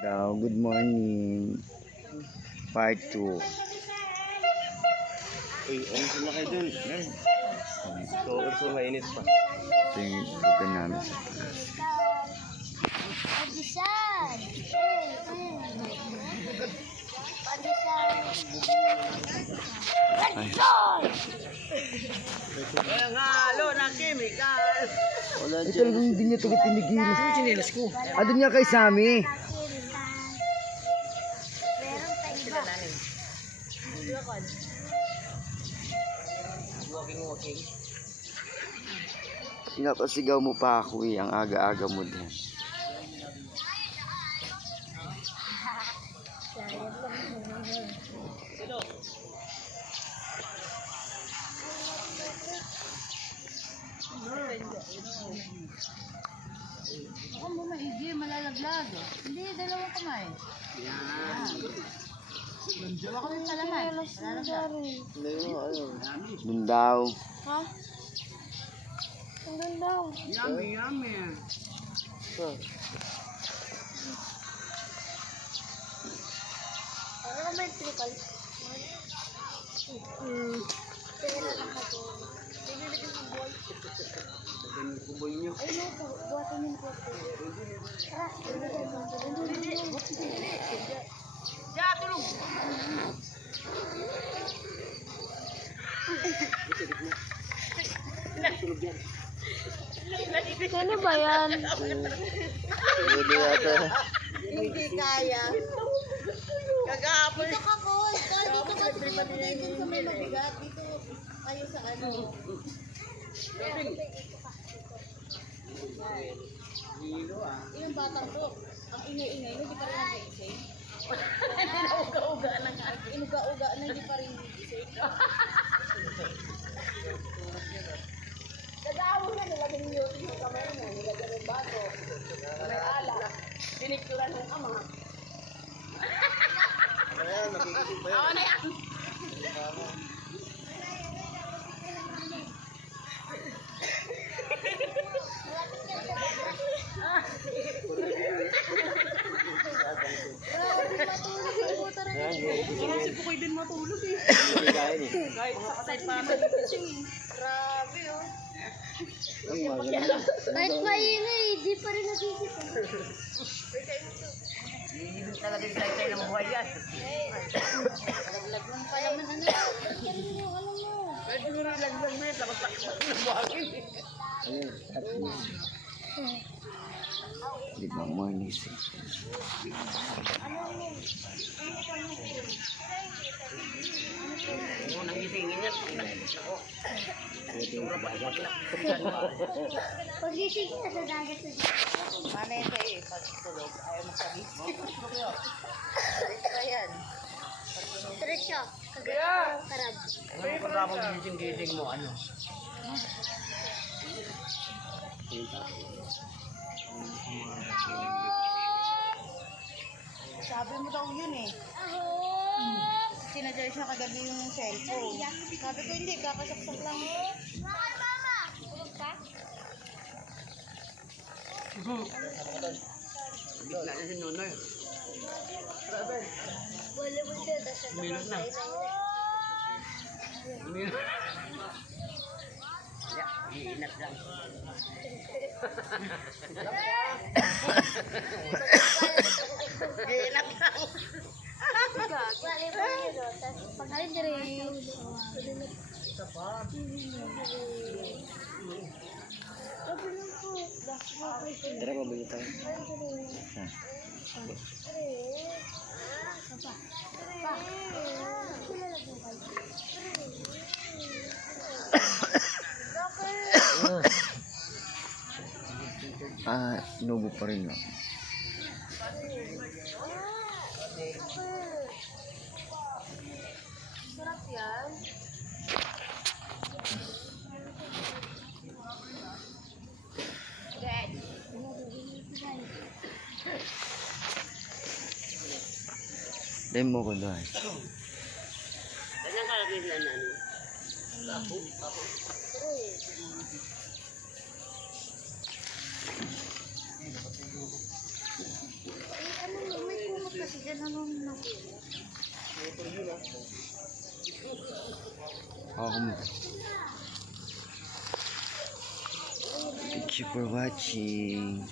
Good morning. Part 2. Uy, ano sila kayo dun? So, mainit pa. Ito yung lugan namin sa taas. Pagdisan! Pagdisan! Kaya nga, halo ng chemical. Ito talagang hindi niya ito tinigilan. Yung sinilas ko. Doon niya kay Sammy. Meron pa iba. Walking. Pinapasigaw mo pa ako eh. Ang aga-aga mo din. Ako mo maigi, malalaglag. Hindi, dalawang kamay. Yan. Hawa kami palaman. Malalaglag. Doon daw. Ha? Hanggang daw. Yummy. Ano naman yung tripal? Kuboy nyo. Ay, no po. Buhatin yung po. Tara. Diya, tulong! Ano ba yan? Hindi yata. Hindi kaya. Kagahapon. Dito ka, Col. Dito ka. Dito sa may mabigat. Dito kayo sa ano. Ilang batang to? Ang ingay-ingay, hindi pa rin nag-iisay. Hindi na uga-uga ng Inuga-uga na hindi pa rin nag-iisay. Kagahapon na nilagyan niyo yung kamay niya. Nilagyan yung bato. May ala. Pinikturan ng ama. Ayan, nakikisip ba Ako na yan. Kasi po kayo din matulog eh. Kahit sa kasay pa naman kasi. Grabe oh. Kahit maingay, di pa rin nag-iisip. Hindi talaga yung tayo ng buhay yan. Laglag lang pa naman ano. Ganun yung ano mo. Pwede mo rin laglag mo yan. Tapos takot ng buhangin. Good morning. Oo, nangisingin yan. Ako. Pag-isip ka sa dagat sa Manay ka eh. Pag tulog, ayaw magsagising. Ito yan. Diretso. Kagaya. Karab. Ano yung pagkakang gising-gising mo? Ano? Sabi mo daw yun eh. Sinadya siya kagabi yung cellphone. Sabi ko hindi, kakasaksak lang. Bakit mama? Tulog ka? Wala na si Nonoy. Wala mo siya. Minus na. Iinat lang. Iinat lang. Wala mo siya. Pag alin diri. Tara, mabili tayo. Inubo pa rin lang. Sarap yan. Demo ko doon. Ganyan ka lagi sila na. Tapo. May Thank you for watching.